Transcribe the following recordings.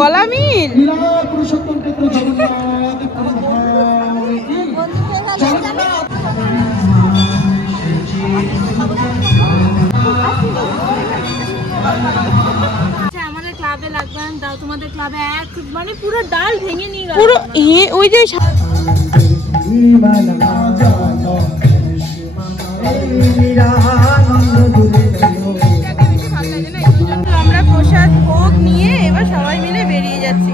গলা মিল আমাদের ক্লাবে লাগবে দাও, তোমাদের ক্লাবে এক মানে পুরো ডাল ভেঙে নিয়ে গেল পুরো। ওই যে আমরা প্রসাদ ভোগ নিয়ে এবার সবাই মিলে বেরিয়ে যাচ্ছি।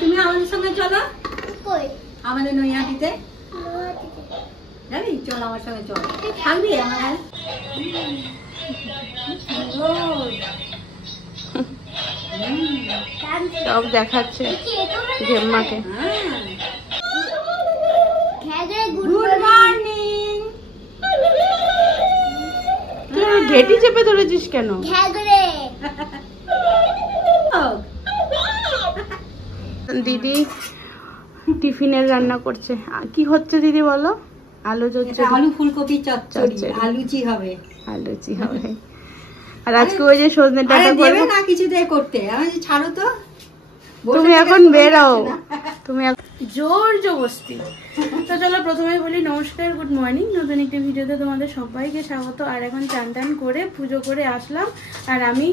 তুমি আমাদের সঙ্গে চলো, আমাদের নৈহাটিতে যাবি? চল আমার সঙ্গে, চল থাকবি আমার। সব দেখাচ্ছে জেম্মাকে। Good morning. তুই ঘেটি চেপে ধরেছিস কেন? দিদি টিফিনের রান্না করছে। কি হচ্ছে দিদি বলো? আলু চচ্চড়ি, আলু ফুলকপি চচ্চড়ি, আলুচি হবে, আলুচি হবে। আর আজকে ওই যে সজনে ডাঁটা করব না, কিছু দিয়ে করতে। আমি ছাড়ো তো, তুমি এখন বেরাও, তুমি জোর জবস্তি। তো চলো প্রথমে বলি নমস্কার, গুড মর্নিং। নতুন একটি ভিডিওতে তোমাদের সবাইকে স্বাগত। আর এখন চান টান করে পুজো করে আসলাম, আর আমি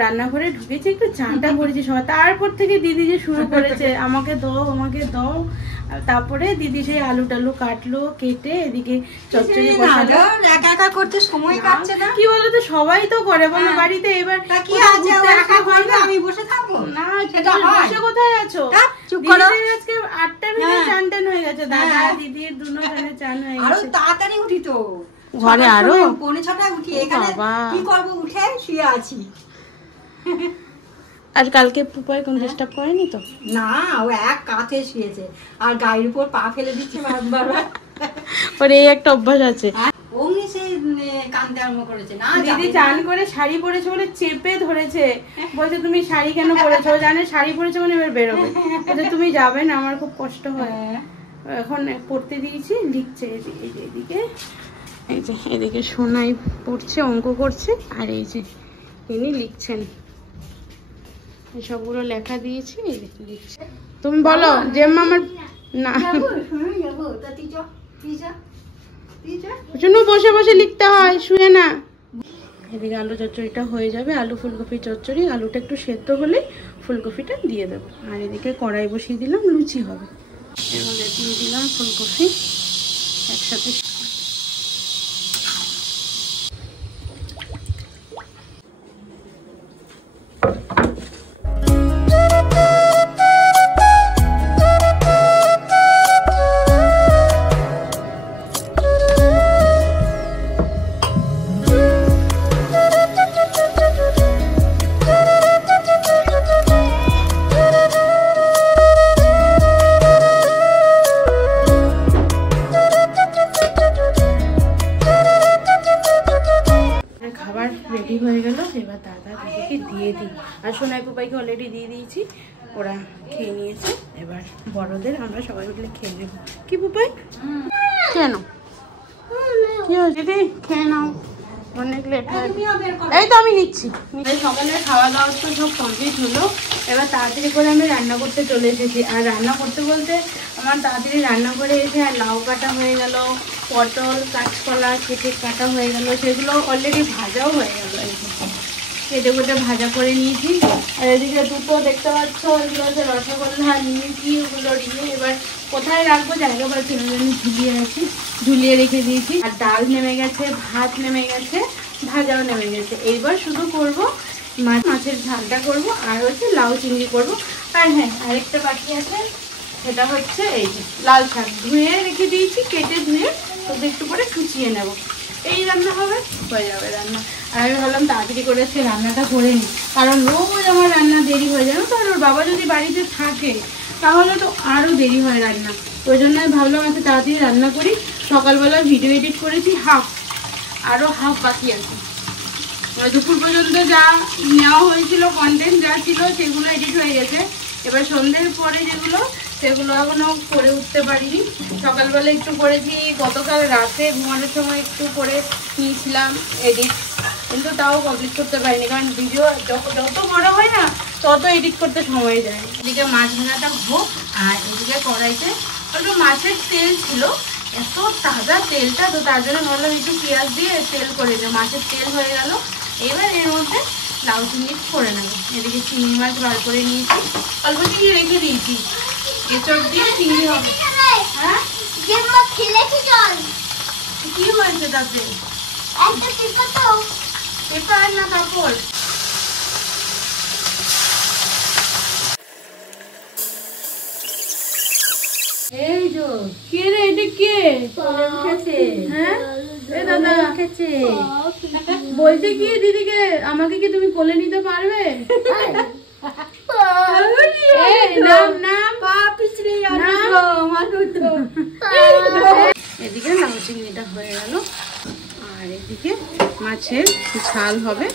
রান্নাঘরে ঢুকেছি, একটু চানটা করেছি সবাই। তারপর থেকে দিদি যে শুরু করেছে আমাকে দাও আমাকে দাও। তারপরে দিদি সেই আলু টালু কাটলো, কেটে এদিকে চচ্চড়ি বসালো। একা একা করতে সময় কাটছে না, কি বলতো, সবাই তো করে বলো বাড়িতে। এবার কি আছে, একা করবে আমি বসে থাকবো না? সেটা বসে কোথায় আছো? দিদিদের আজকে 8টা মিনিট চান টান হয়ে গেছে, দাদা দিদির দুজনে চান হয়ে গেছে। আরো তাড়াতাড়ি উঠি তো, ঘরে আরো 5:45 উঠি। এখানে কি করবো, উঠে শুয়ে আছি। আর কালকে পুপাই কোন ডিস্টার্ব করেনি তো? না, ও এক কাঁথে শুয়েছে আর গায়ের উপর পা ফেলে দিচ্ছে বারবার। ওর এই একটা অভ্যাস আছে। অমনি সে কাঁদতে আরম্ভ করেছে। না, দিদি চান করে শাড়ি পরেছে বলে চেপে ধরেছে, বলছে তুমি শাড়ি কেন পরেছো? ও জানে শাড়ি পরেছে মানে এবার বেরোবে, বলছে তুমি যাবে না, আমার খুব কষ্ট হয়। এখন পড়তে দিয়েছি, লিখছে এদিকে, এই যে এদিকে সোনাই পড়ছে, অঙ্ক করছে, আর এই যে ইনি লিখছেন। সবগুলো লেখা দিয়েছি, লিখছে। তুমি বলো জেম্মা আমার না শুনো, বসে বসে লিখতে হয়, শুয়ে না। এদিকে আলু চচ্চড়িটা হয়ে যাবে, আলু ফুলকপি চচ্চড়ি। আলুটা একটু সেদ্ধ হলে ফুলকপিটা দিয়ে দেবো। আর এদিকে কড়াই বসিয়ে দিলাম, লুচি হবে। এবারে দিয়ে দিলাম ফুলকপি একসাথে। রেডি হয়ে গেল, এবার দাদা দিদিকে দিয়ে দিই। আর সোনাই পুপাইকে অলরেডি দিয়ে দিয়েছি, ওরা খেয়ে নিয়েছে। এবার বড়দের আমরা সবাই মিলে খেয়ে নেবো। কি পুপাই কেন কি হয়েছে? দিদি খেয়ে নাও, অনেক লেট হয়। এই তো আমি নিচ্ছি। সকালে খাওয়া দাওয়া তো সব কমপ্লিট হলো, এবার তাড়াতাড়ি করে আমি রান্না করতে চলে এসেছি। আর রান্না করতে বলতে আমার তাড়াতাড়ি রান্না করে এসে আর লাউ কাটা হয়ে গেল, পটল কাঁচকলা কেটে কাটা হয়ে গেল, সেগুলো অলরেডি ভাজাও হয়ে গেল। কেটে কেটে ভাজা করে নিয়েছি। আর এদিকে দুটো দেখতে পাচ্ছ, এগুলো হচ্ছে রসগোল্লা নিমকি, ওগুলো নিয়ে এবার কোথায় রাখবো জায়গা পাচ্ছি না, ঝুলিয়ে রাখি, ঝুলিয়ে রেখে দিয়েছি। আর ডাল নেমে গেছে, ভাত নেমে গেছে, ভাজাও নেমে গেছে। এইবার শুধু করব মাছের ঝালটা করব, আর হচ্ছে লাউ চিংড়ি করব। আর হ্যাঁ, আরেকটা বাকি আছে, সেটা হচ্ছে এই যে লাল শাক ধুয়ে রেখে দিয়েছি, কেটে ধুয়ে তোকে একটু করে কুচিয়ে নেব। এই রান্না হবে, হয়ে যাবে রান্না। আর আমি ভাবলাম তাড়াতাড়ি করে সে রান্নাটা করে নিই, কারণ রোজ আমার রান্না দেরি হয়ে যায়। তো আর ওর বাবা যদি বাড়িতে থাকে তাহলে তো আরও দেরি হয় রান্না। ওই জন্য আমি ভাবলাম আজকে তাড়াতাড়ি রান্না করি। সকালবেলা ভিডিও এডিট করেছি হাফ, আরও হাফ বাকি আছে। দুপুর পর্যন্ত যা নেওয়া হয়েছিল কন্টেন্ট যা ছিল সেগুলো এডিট হয়ে গেছে। এবার সন্ধ্যের পরে যেগুলো সেগুলো এখনও করে উঠতে পারিনি। সকালবেলা একটু করেছি, গতকাল রাতে ঘুমানোর সময় একটু করে নিয়েছিলাম এডিট, কিন্তু তাও কমপ্লিট করতে পারিনি, কারণ ভিডিও যত বড় হয় না তত এডিট করতে সময় যায়। এদিকে মাছ ভাজাটা হোক, আর এদিকে কড়াইতে একটু মাছের তেল ছিল, এত তাজা তেলটা, তো তার জন্য ভাবলাম একটু পেঁয়াজ দিয়ে তেল করে দিই। মাছের তেল হয়ে গেল। এবার এর মধ্যে লাউ চিংড়ি করে নেব। এদিকে চিংড়ি মাছ বার করে নিয়েছি, অল্প চিংড়ি রেখে দিয়েছি, এঁচড় দিয়ে চিংড়ি হবে। হ্যাঁ কি হয়েছে তাতে? পেপার না কাপড়? এই যে কে রে, এটা কে? হ্যাঁ দাদা বলছে কি দিদিকে, আমাকে কি তুমি কোলে নিতে পারবে? এদিকে লাউ চিংড়িটা হয়ে গেল, আর এদিকে মাছের ঝাল হবে।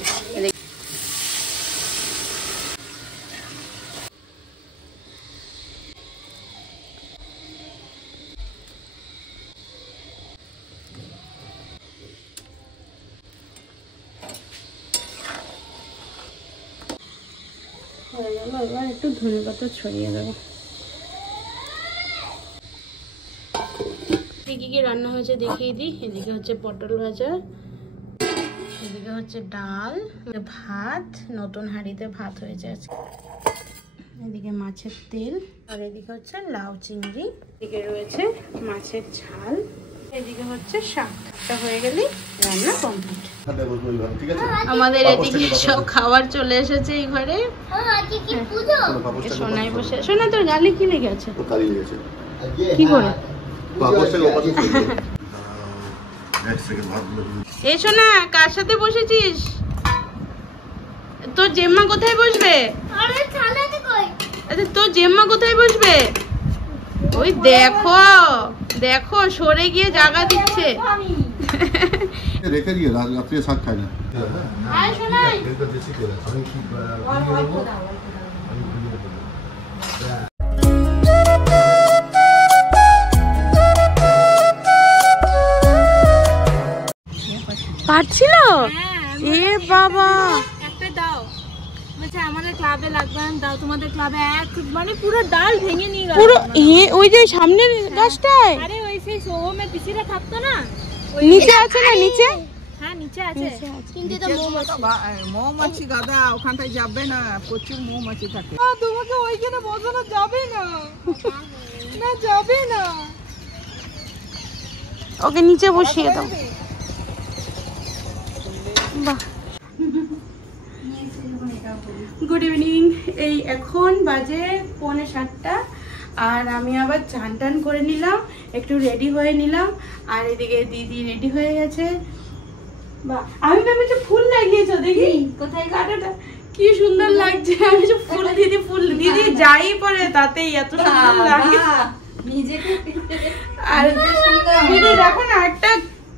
হয়ে গেল, এবার একটু ধনেপাতা ছড়িয়ে দেবো। কি কি রান্না হয়েছে দেখিয়ে দিই। এদিকে হচ্ছে পটল ভাজা, এদিকে হচ্ছে ডাল, ভাত, নতুন হাঁড়িতে ভাত হয়েছে আজকে, এদিকে মাছের তেল, আর এদিকে হচ্ছে লাউ চিংড়ি, এদিকে রয়েছে মাছের ঝাল, এদিকে হচ্ছে শাকটা হয়ে গেলে রান্না কমপ্লিট। আমাদের এদিকে সব খাবার চলে এসেছে এই ঘরে। সোনাই বসে, সোনা তোর গালে কি লেগে আছে? কি করে? এই সোনা কার সাথে বসেছিস? তোর জেম্মা কোথায় বসবে? আচ্ছা তোর জেম্মা কোথায় বসবে? ওই দেখো দেখো সরে গিয়ে জায়গা দিচ্ছে। রেখে দিয়ে রাত্রে শাক খায় না। পারছিল? এ বাবা একটা দাও, বলছে আমাদের ক্লাবে লাগবে, দাও তোমাদের ক্লাবে এক, মানে পুরো ডাল ভেঙে নিয়ে গেল পুরো। ওই যে সামনের গাছটায়? আরে ওই সেই সোহমে পিসিরা থাকতো না, নিচে আছে না? নিচে? হ্যাঁ নিচে আছে, কিন্তু এটা মৌমাছি দাদা ওখানটায় যাবে না, প্রচুর মৌমাছি থাকে। তোমাকে ওইখানে বসানো যাবে না, না যাবে না, ওকে নিচে বসিয়ে দাও। বাহ, গুড ইভিনিং। এই এখন বাজে 6:45, আর আমি আবার চান টান করে নিলাম, একটু রেডি হয়ে নিলাম, আর এদিকে দিদি রেডি হয়ে গেছে। বাহ, আমি ভেবেছি ফুল লাগিয়েছো, দেখি কোথায় কাটাটা কি সুন্দর লাগছে। আমি ফুল দিদি যাই পরে তাতেই এত সুন্দর লাগে। আর দিদি দেখো না একটা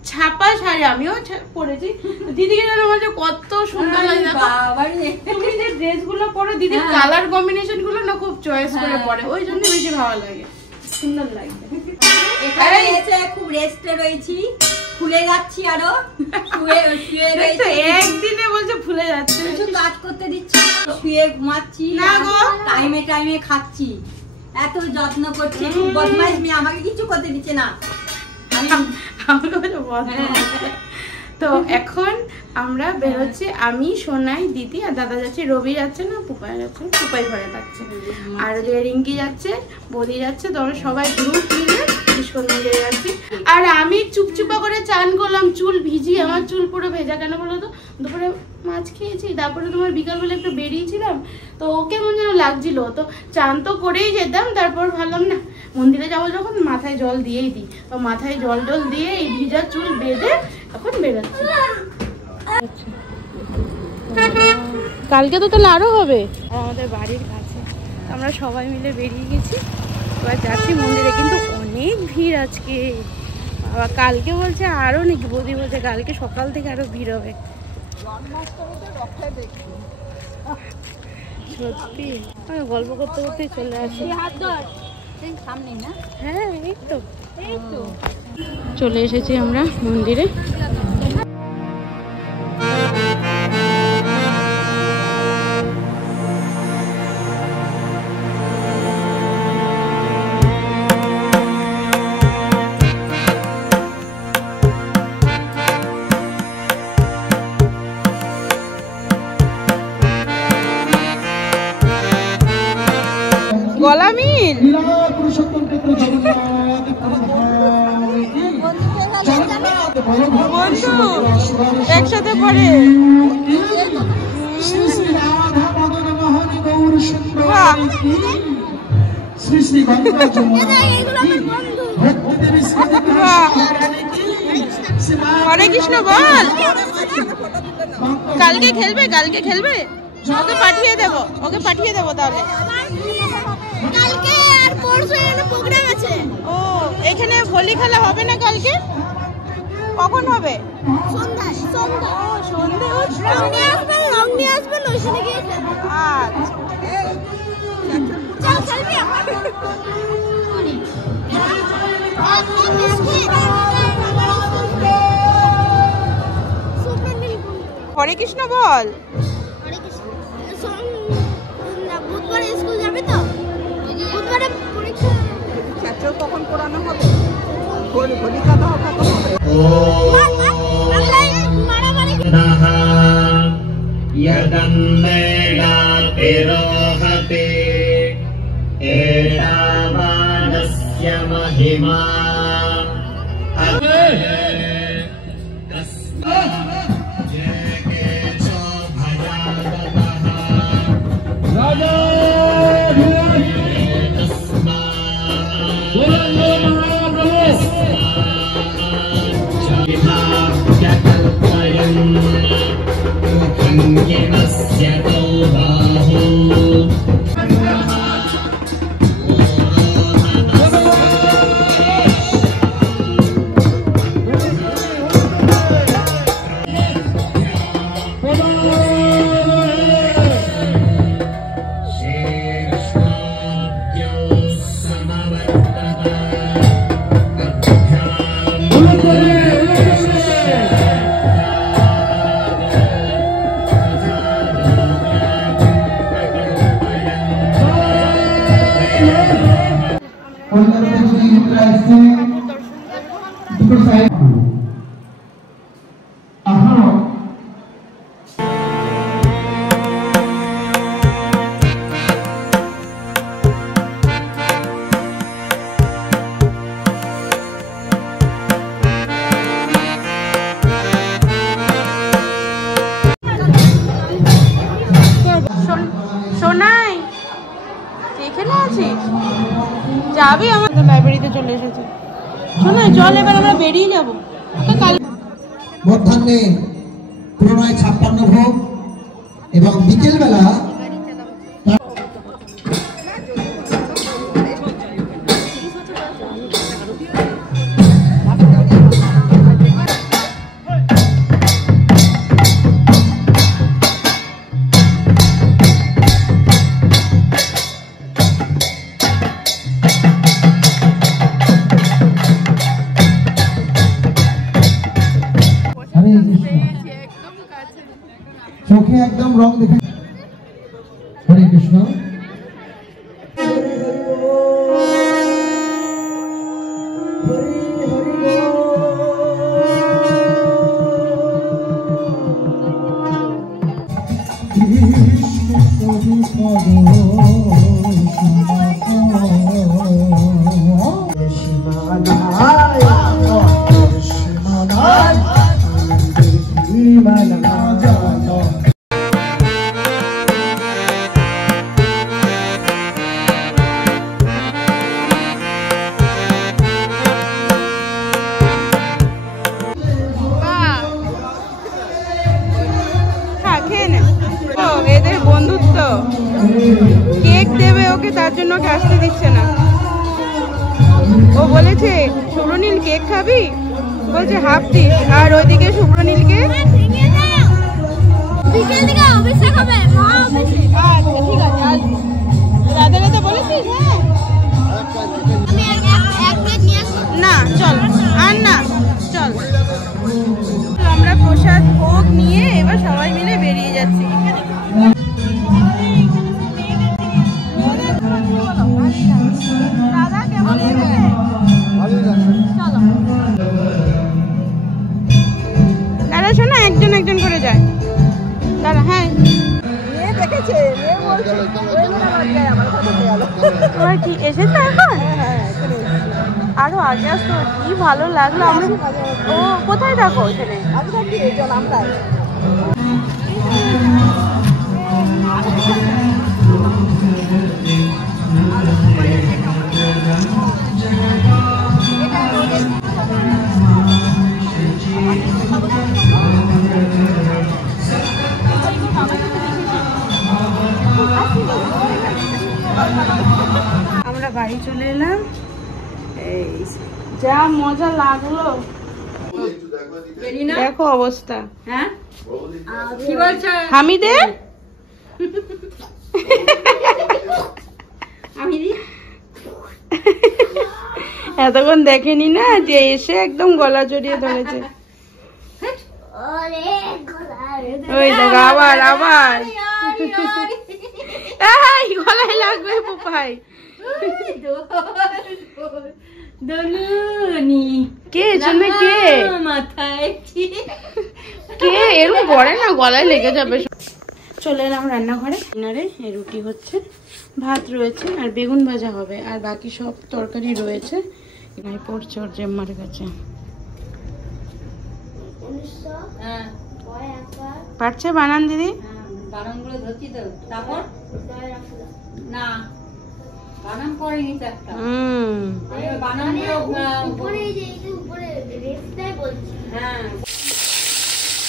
ছাপা শাড়ি আমিও পরেছি, দিদিকে যেন বলছে কত সুন্দর লাগে। তুমি যে ড্রেস গুলো পরো দিদির কালার কম্বিনেশন গুলো না খুব চয়েস করে পরে, ওই জন্য বেশি ভালো লাগে, সুন্দর লাগে। এখানে এসে খুব রেস্টে রয়েছি, ফুলে যাচ্ছি, আরো একদিনে বলছে ফুলে যাচ্ছে, কিছু কাজ করতে দিচ্ছি, শুয়ে ঘুমাচ্ছি না গো, টাইমে টাইমে খাচ্ছি, এত যত্ন করছি, খুব বদমাইশ মেয়ে, আমাকে কিছু করতে দিচ্ছে না। তো এখন আমরা বেরোচ্ছি, আমি সোনাই দিদি আর দাদা যাচ্ছে, রবি যাচ্ছে না, পুপাই যাচ্ছে, পুপাই ঘরে থাকছে, আর রিঙ্কি যাচ্ছে, বদি যাচ্ছে, তোমরা সবাই গ্রুপ মিলে বিস্কুট মিলে যাচ্ছি। আর আমি চুপচুপা করে চান করলাম, চুল ভিজি, আমার চুল পুরো ভেজা কেন বলো তো, দুপুরে মাছ খেয়েছি, তারপরে তোমার বিকালবেলা একটু বেরিয়েছিলাম, তো ওকে মনে যেন লাগছিল, তো চান তো করেই যেতাম, তারপর ভাবলাম না মন্দিরে যাবো যখন মাথায় জল দিয়েই দিই, তো মাথায় জল টল দিয়ে এই ভিজা চুল বেঁধে এখন বেরোচ্ছি। কালকে তো তাহলে আরো হবে। আমাদের বাড়ির কাছে আমরা সবাই মিলে বেরিয়ে গেছি, এবার যাচ্ছি মন্দিরে। কিন্তু অনেক ভিড় আজকে, আবার কালকে বলছে আরো নাকি, বৌদি বলছে কালকে সকাল থেকে আরো ভিড় হবে। সত্যি গল্প করতে করতে চলে আসি। সামনে না? হ্যাঁ এই তো চলে এসেছি আমরা মন্দিরে। গলা মিল বন্ধু একসাথে পড়ে। হরে কৃষ্ণ বল। কালকে খেলবে, কালকে খেলবে। ওকে পাঠিয়ে দেবো, ওকে পাঠিয়ে দেবো তাহলে। কালকে আর পরশু এখানে প্রোগ্রাম আছে। ও এখানে হোলি খেলা হবে না কালকে? কখন হবে? সন্ধ্যায়। ও সন্ধে হচ্ছে। রং নিয়ে আসবেন ওইখানে গিয়ে খেলবো। আচ্ছা চল খেলবি? হরে কৃষ্ণ বল। বুধবারে স্কুল যাবে তো? বুধবারে পরীক্ষা। ছাত্র কখন পড়ানো হবে? হোলি কাদা কখন হবে? মারামারি यदन्नेनातिरोहते एतावानस्य महिमा সোনাই এখানে আছিস? যাবি? আমাদের লাইব্রেরিতে চলে এসেছি। সোনাই চল, এবার আমরা বেরিয়ে যাবো। মধ্যাহ্নে পুনরায় 56 ভোগ এবং বিকেলবেলা চোখে একদম রং দেখে। হরে কৃষ্ণ। ওকে আসতে দিচ্ছে না। ও বলেছে শুভ্রনীল কেক খাবি, বলছে হাফ পিস, আর ওইদিকে শুভ্রনীলকে বিকেল দিকে অভিষেক হবে, মহা অভিষেক। আচ্ছা ঠিক আছে আসবি, রাধে রাধে বলেছিস? হ্যাঁ আমি এক প্লেট নিয়ে আসবো। না চল আর না চল, আমরা প্রসাদ ভোগ নিয়ে এবার সবাই মিলে বেরিয়ে যাচ্ছি। দাদা কেমন লেগেছে? চলো দাদা শোনো, একজন একজন করে যায় দাদা। হ্যাঁ তোমার কি এসেছে এখন? আরো আগে আসতো, কি ভালো লাগলো। ও কোথায় থাকো? এখানে আমরা বাড়ি চলে এলাম। এই যা মজা লাগলো, দেখো অবস্থা। হ্যাঁ কি বলছো? হামিদে এতক্ষণ দেখেনি না যে এসে একদম গলা জড়িয়ে ধরেছে। ওই দেখো আবার আবার এই গলায় লাগবে পোপাই। কে জন্য কে মাথায় কে এরকম পড়ে না, গলায় লেগে যাবে। চলে এলাম রান্নাঘরে। ডিনারে রুটি হচ্ছে, ভাত রয়েছে আর বেগুন ভাজা হবে, আর বাকি সব তরকারি রয়েছে। নাই পড়ছে ওর জেম্মার কাছে। পারছে বানান দিদি? বানানগুলো ধরছি তো, তারপর না বানান করেনি তো একটা। বানানগুলো হ্যাঁ।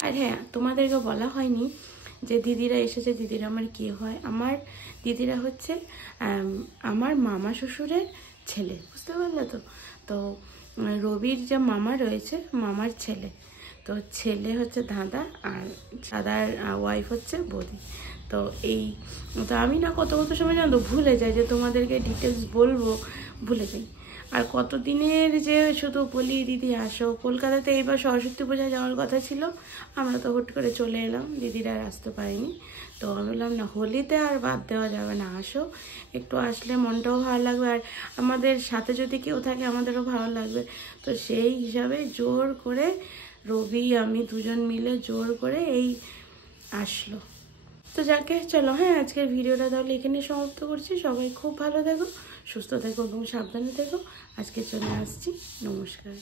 আর হ্যাঁ, তোমাদেরকে বলা হয়নি যে দিদিরা এসেছে। দিদিরা আমার কি হয়, আমার দিদিরা হচ্ছে আমার মামা শ্বশুরের ছেলে, বুঝতে পারলে তো? তো রবির যে মামা রয়েছে, মামার ছেলে, তো ছেলে হচ্ছে দাদা, আর দাদার ওয়াইফ হচ্ছে বৌদি। তো এই তো আমি না কত সময় জানো ভুলে যাই, যে তোমাদেরকে ডিটেলস বলবো ভুলে যাই। আর কতদিনের যে শুধু বলি দিদি আসো। কলকাতাতে এইবার সরস্বতী পূজা যাওয়ার কথা ছিল, আমরা তো হুট করে চলে এলাম, দিদিরা আর আসতে পারিনি। তো আমি বললাম না, হোলিতে আর বাদ দেওয়া যাবে না, আসো, একটু আসলে মনটাও ভালো লাগবে, আর আমাদের সাথে যদি কেউ থাকে আমাদেরও ভালো লাগবে। তো সেই হিসাবে জোর করে রবি আমি দুজন মিলে জোর করে এই আসলো। তো যাকে চলো, হ্যাঁ আজকের ভিডিওটা তাহলে এখানে সমাপ্ত করছি। সবাই খুব ভালো থেকো, সুস্থ থেকো এবং সাবধানে থেকো। আজকে চলে আসছি, নমস্কার।